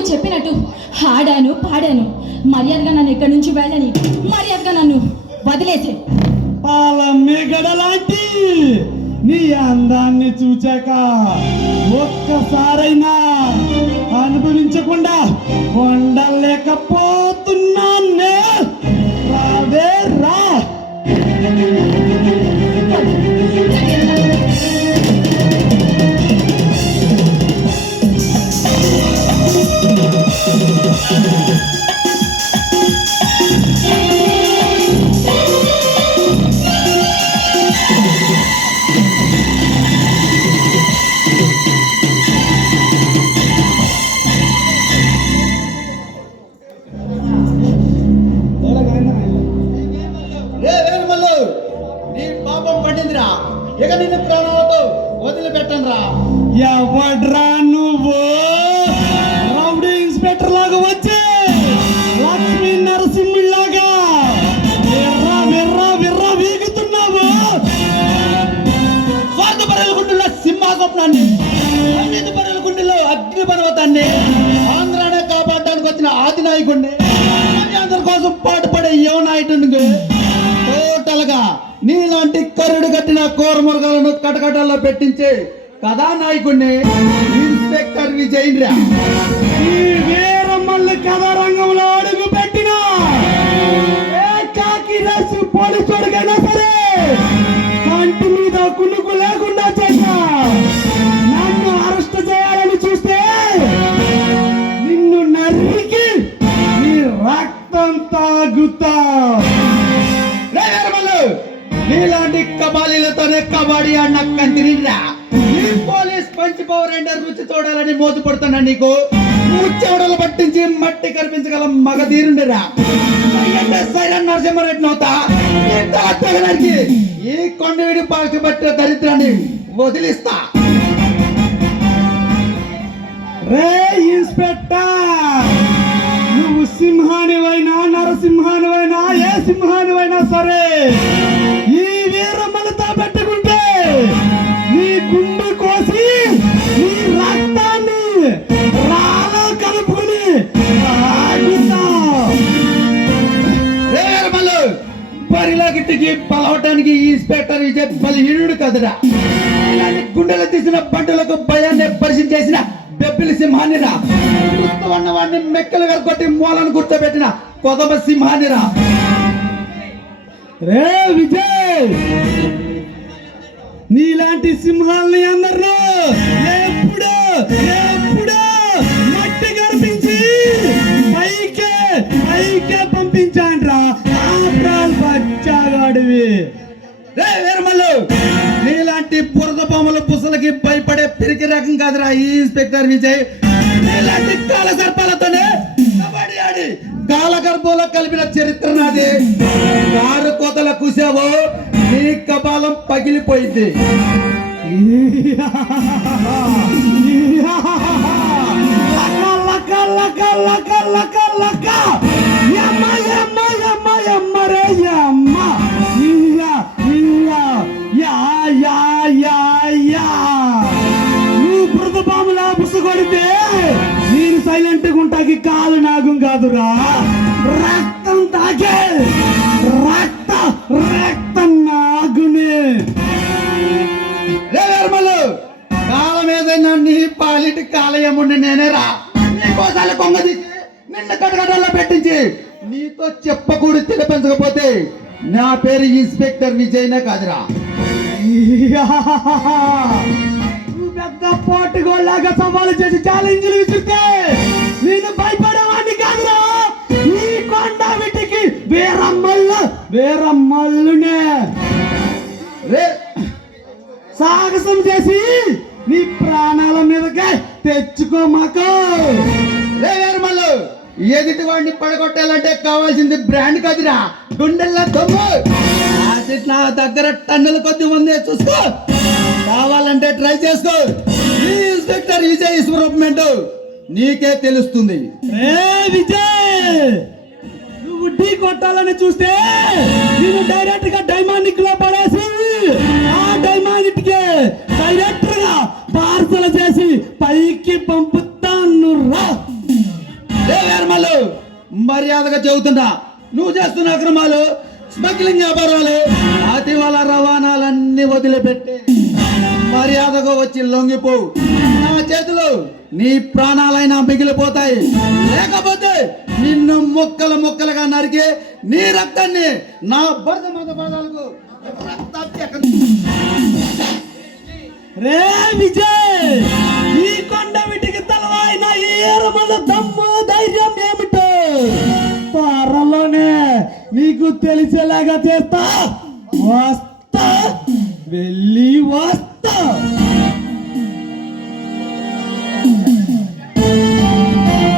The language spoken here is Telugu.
నువ్వు చెప్పినట్టు ఆడాను పాడాను. మర్యాదగా నన్ను ఇక్కడి నుంచి వెళ్ళని, మర్యాదగా నన్ను వదిలేసే. పాల మేగడలాంటి నీ అందాన్ని చూచాక ఒక్కసారైనా అనుభవించకుండా ఉండలేకపోతున్నానే. రావే రా. ఇక నిన్ను ప్రాణాలతో వదిలిపెట్టనురా. ఎవడ్రా నువ్వు? రౌడీ ఇన్స్పెక్టర్ లాగా వచ్చి లక్ష్మీ నరసింహులాగా విర్రా విర్రా విర్రా వీగుతున్నావు. స్వార్థ పరుల గుండెల్లో సింహాస్వప్నాన్ని, అవినీతి పరుల గుండెల్లో అగ్ని పర్వతాన్ని, ఆంధ్రానే కాపాడడానికి వచ్చిన ఆది నాయకుడిని, అందరి కోసం పాటుపడే యువ నాయకుడిని, టోటల్ గా నీలాంటి కరుడు కట్టిన కోరమురగాలను కటకటాల్లో పెట్టించే కథానాయకుడిని ఇన్స్పెక్టర్ విజయ్ రా. ఈ వీరమల్లి కథా రంగంలో అడుగు పెట్టిన ఏకాకి రాసి పోలీసుడికైనా సరే కంటి మీద కునుకు లేకుండా చేశా. నన్ను అరెస్ట్ చేయాలని చూస్తే నిన్ను నరికి నీ రక్తం తాగుతా. నీలాంటి కబాలీలతోనే కబడ్డీ ఆడిన కంటినిరా. ఈ పోలీస్ పంచి పవర్ రేండర్ రుచి చూడాలని మోతు పడుతున్నా. నీకు ముచ్చెవడలు పట్టించి మట్టి కనిపించగల మగధీరుండిరా. సైరన్ నరసింహారెడ్డి నవ్వుతా ఈ కొండవీడి పాకి పట్టిన దరిద్రాన్ని వదిలిస్తా. రే ఇన్స్పెక్టర్, నువ్వు సింహానివైనా నరసింహానివైనా ఏ సింహానివైనా సరే ఈ వీరమ్మలతో పెట్టుకుంటే నీ గుండె కోసి నీ రక్తాన్ని రాలో కలుపుకుని బరిలా గిట్టుకి పలవటానికి ఈ ఇన్స్పెక్టర్ విజయ్ బలిహీనుడు కదరా. గుండెలు తీసిన బంటులకు భయాన్ని పరిచయం చేసిన బెబ్బిలి సింహానిరా. వాడిని మెక్కలు కొట్టి మూలను కూర్చోబెట్టిన కొదమ సింహానిరా. రే విజయ్, నీలాంటి సింహాలని అందరూ ఎప్పుడు ఎప్పుడు మట్టి కనిపించి పైకే పంపించాండ్రా. బచ్చాగాడివి. రే వీరమల్లు, నీలాంటి బురద బొమ్మల పుసలకి భయపడే పిరికి రకం కాదురా ఈ ఇన్స్పెక్టర్ విజయ్. నీలాంటి కాల సర్పాలతోనే కబడ్డీ ఆడి కాలగర్భంలో కలిపిన చరిత్ర నాది. కారు కోతల కూసావో నీ కపాలం పగిలిపోయింది. నువ్వు బృతపాములా పుసుకొడితే నేను సైలెంట్ గుంటాకి కాలు నాగం కాదురా. రక్తం తాగే రక్తం నాగునే. కాలం ఏదైనా నీ పాలిటి కాలయముండి నేనేరా. నీకోసారి కొంగ తీసి నిన్న కటకటాల్లో పెట్టించి నీతో చెప్పకూడదు తెలిపించకపోతే నా పేరు ఇన్స్పెక్టర్ విజయ్నే కాదురా. పెద్ద పోటుగోళ్ళగా సవాలు చేసి ఛాలెంజ్లు విసిరితే నేను భయపడేవాడిని కాదురా. ఈ కొండ వీటికి వీరమ్మల్లునే సాహసం చేసి నీ ప్రాణాల మీదకే తెచ్చుకోమాకు. వీరమల్లు, ఎదుటి వాడిని పడగొట్టాలంటే కావాల్సింది బ్రాండ్ కాదురా, గుండెల్లో దొమ్ము. నా దగ్గర టన్నుల కొద్ది ఉందే, చూసుకో. కావాలంటే ట్రై చేసుకో. ఈ ఇన్స్పెక్టర్ విజయ్ స్వరూపం ఏంటో నీకే తెలుస్తుంది. విజయ్, నువ్వు ఢీ కొట్టాలని చూస్తే నేను డైరెక్ట్ గా డైమానిక్ లో పడేసి ఆ డైమానిక్ కి డైరెక్ట్ గా పార్సల్ చేసి పైకి పంపుతాను రా. మర్యాదగా చెబుతున్నా, నువ్వు చేస్తున్న అక్రమాలు, స్మగ్లింగ్ వ్యాపారాలు, అతివల రవాణాలన్నీ వదిలిపెట్టి మర్యాదగా వచ్చి లొంగిపో. నా చేతిలో నీ ప్రాణాలైనా మిగిలిపోతాయి, లేకపోతే నిన్ను ముక్కలు ముక్కలుగా నరికి నీ రక్తాన్ని నా భర్త మత పాదాలకు రే విజయ్, ఈ కొండ వీటికి తలవాయిన ఈ ఎరమల దమ్ము ధైర్యం ఏమిటో త్వరలోనే నీకు తెలిసేలాగా చేస్తా. వస్తా, వెళ్ళి వస్తా.